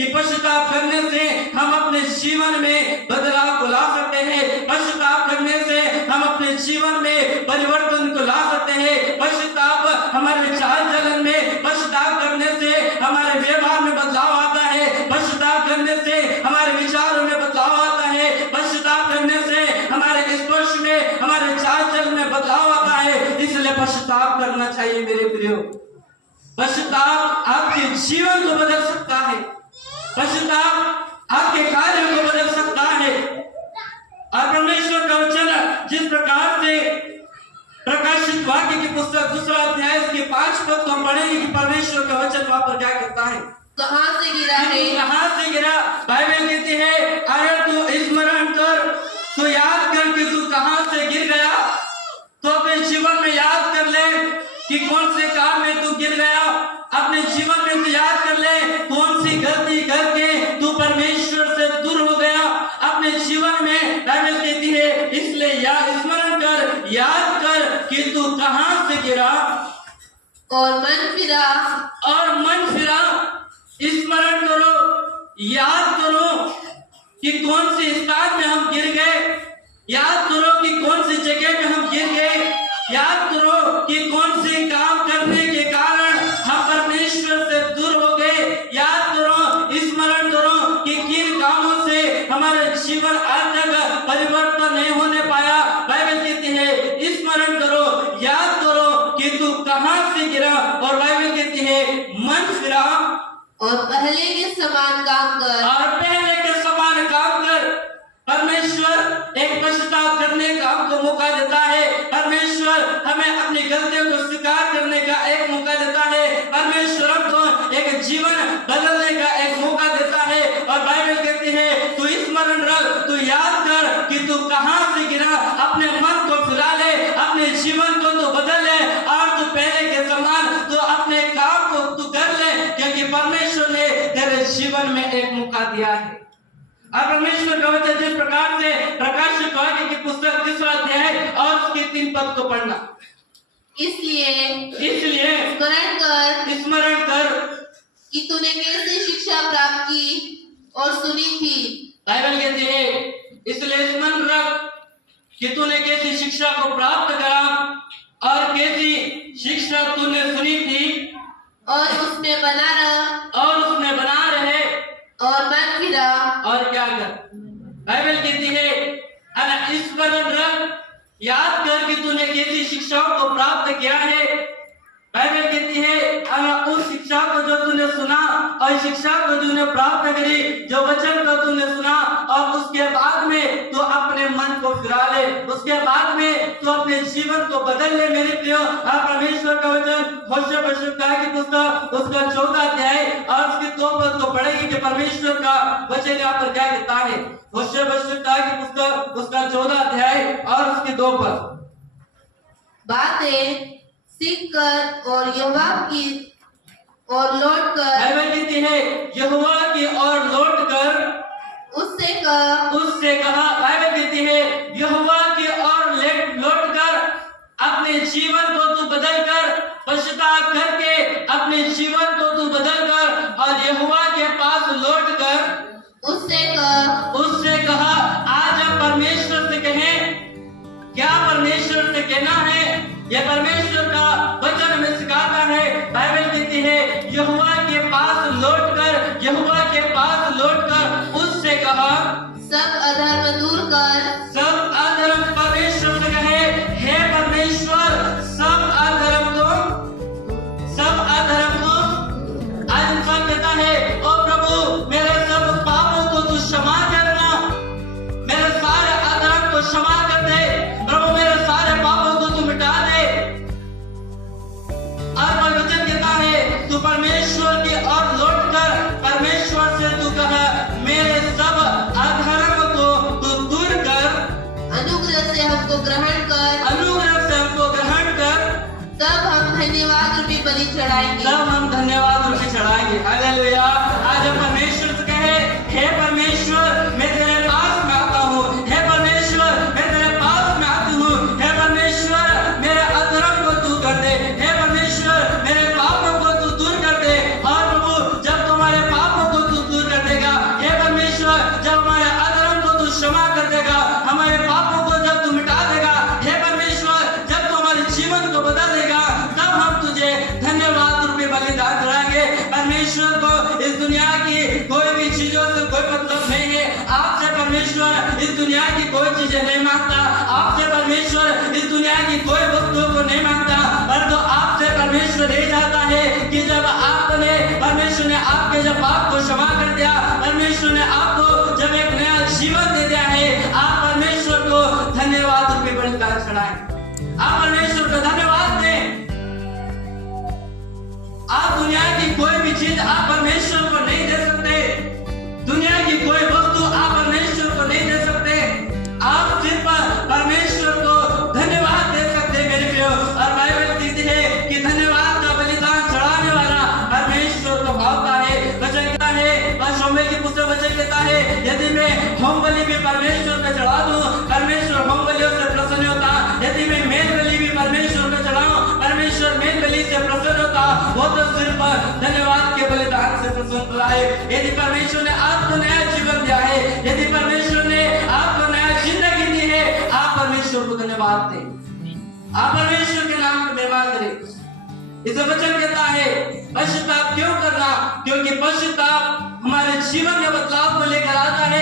कि पश्चाताप करने से हम अपने जीवन में बदलाव को ला सकते हैं। पश्चाताप करने से हम अपने जीवन में परिवर्तन को ला सकते हैं। पश्चाताप हमारे चाल चलन में, पश्चाताप करने से हमारे व्यवहार में बदलाव आता है। पश्चाताप करने से हमारे विचारों में बदलाव आता है। पश्चाताप करने से हमारे स्पर्श में, हमारे चाल चलन में बदलाव आता है। इसलिए पश्चाताप करना चाहिए मेरे प्रियो। पश्चाताप आपके जीवन को बदल सकता है। पश्चाताप आपके कार्यों को बदल सकता है। और परमेश्वर का वचन जिस प्रकार से प्रकाशित वाक्य की पुस्तक 2 अध्याय के 5 पद को हम पढ़ेंगे कि परमेश्वर का वचन वहां पर क्या कहता है। कहां से गिरा है? कहां से गिरा? बाइबल कहती है अगर तू स्मरण कर, तो याद कर कि तू कहां से गिर गया। तो अपने जीवन में याद कर ले कि कौन से काम में तू गिर गया। अपने जीवन में तू याद कर ले कौन सी गलती करके तू परमेश्वर से दूर हो गया। अपने जीवन में बाइबल कहती है इसलिए स्मरण कर, याद कर कि तू कहां से गिरा और मन फिरा। और मन फिरा। स्मरण करो, याद करो कि कौन सी स्थान में हम गिर गए। याद करो कि कौन सी जगह में हम गिर गए। याद करो कि कौन से काम करने के कारण हम परमेश्वर से दूर हो गए। याद करो, स्मरण करो कि किन कामों से हमारे जीवन आज तक परिवर्तन नहीं होने पाया। बाइबल कहती है स्मरण करो, याद करो कि तू कहां से गिरा। और बाइबल कहती है मन फिरा और पहले के समान काम कर। और पहले के समान काम कर। परमेश्वर एक पश्चाताप करने का हमको मौका देता है। परमेश्वर हमें अपनी गलतियों को स्वीकार करने का एक मौका देता है। परमेश्वर हमको एक जीवन बदलने का एक मौका देता है। और बाइबल कहती है तू स्मरण रख, तू याद कर कि तू कहां से गिरा। अपने मन को फिरा ले, अपने जीवन को तू बदल ले और तू पहले के समान तू अपने काम को तू कर ले, क्योंकि परमेश्वर ने तेरे जीवन में एक मौका दिया है। और परमेश्वर का वचन जिस प्रकार से प्रकाशित वाक्य की पुस्तक 3 अध्याय और उसके 3 पद को पढ़ना। इसलिए स्मरण कर कि तूने कैसे शिक्षा प्राप्त की और सुनी थी। बाइबल कहती है इसलिए स्मरण रख कि तूने कैसी शिक्षा को प्राप्त करा और कैसी शिक्षा तूने सुनी थी और उसमें बना रहे और मन फिरा। और क्या कर। बाइबल कहती है स्मरण रख, याद कर कि तूने कैसी शिक्षाओं को प्राप्त किया है। बाइबल कहती है उस शिक्षा को जो तूने सुना और शिक्षा को तूने प्राप्त करी, जो वचन को तूने सुना, और उसके बाद में तो अपने मन को फिरा ले। उसके बाद में तो अपने जीवन को बदल ले मेरे प्रियो। परमेश्वर का वचन होशे की पुस्तक उसका 14 अध्याय और उसके 2 पद को पढ़ेंगे कि परमेश्वर का वचन यहाँ पर क्या कहता है। होशे की पुस्तक उसका 14 अध्याय और उसके 2 पद। बातें सीख कर और यहोवा की और लौट कर। बाइबल कहती है यहोवा की और लौट कर उससे कहा। बाइबल कहती है यहोवा की और लौट कर अपने जीवन को तू बदल कर, पश्चाताप करके अपने जीवन को तू बदल कर और यहोवा के पास लौट कर उससे कहा। आज हम परमेश्वर से कहें, क्या परमेश्वर से कहना है? यह परमेश्वर का वचन हमें सिखाता है। बाइबल कहती है यहोवा के पास लौटकर उससे कहा सब अधर्म दूर कर। सब अधर्म, परमेश्वर से कहे हे परमेश्वर सब अधर्म को आज इंसान कहता है ओ प्रभु मेरे सब पापों को तू क्षमा करना, मेरे सारे अधर्म को क्षमा कर दे प्रभु, मेरे सारे पापों को तू मिटा दे। और वचन कहता है तू परमेश्वर की ओर लौट कर परमेश्वर से तू कहा मेरे सब अधर्म को तू दूर कर, अनुग्रह से हमको ग्रहण कर। तब हम धन्यवाद रूपी बलि चढ़ाएंगे। हालेलुया। आज हम परमेश्वर से कहे हे परमेश्वर मैं तेरे पास में आता हूँ, हे परमेश्वर मैं तेरे पास में आती हूँ, हे परमेश्वर मेरे अधर्म को तू कर दे, हे परमेश्वर मेरे पापों को तू दूर कर दे। और प्रभु जब तुम्हारे पापों को तू दूर कर चीजें नहीं मांगता। आपसे परमेश्वर इस दुनिया की कोई वस्तुओं को नहीं मांगता, परंतु आपसे परमेश्वर ये चाहता है कि जब आपने परमेश्वर ने आपके जब पाप को क्षमा कर दिया, परमेश्वर ने आपको जब एक नया जीवन दे दिया है, आप परमेश्वर को धन्यवाद रूपी बलिदान चढ़ाएं। आप परमेश्वर को धन्यवाद दें। आप दुनिया की कोई भी चीज आप परमेश्वर को नहीं दे सकते, दुनिया की कोई वस्तु आप परमेश्वर को नहीं दे सकते। आप सिर्फ परमेश्वर को धन्यवाद दे सकते हैं मेरे प्रियो। और बाइबल कहती है कि धन्यवाद का बलिदान चढ़ाने वाला परमेश्वर को भावता है। वचन कहता है, शमूएल की पुस्तक वचन कहता है, यदि मैं होम बलि भी परमेश्वर पे चढ़ा दूं, परमेश्वर होम बलियों से प्रसन्न होता। यदि मैं मेल बलि भी परमेश्वर पे चढ़ाऊं, परमेश्वर मेल बलि से प्रसन्न होता। वो तो सिर्फ धन्यवाद के बलिदान से प्रसन्न होता है। यदि परमेश्वर ने आपको नया जीवन दिया है, यदि परमेश्वर ने आपको नया जिंदगी दी है, आप परमेश्वर को धन्यवाद दें। आप परमेश्वर के नाम को धन्यवाद करें। इस वचन कहता है पश्चाताप क्यों करना, क्योंकि पश्चाताप हमारे जीवन में बदलाव को लेकर आता है।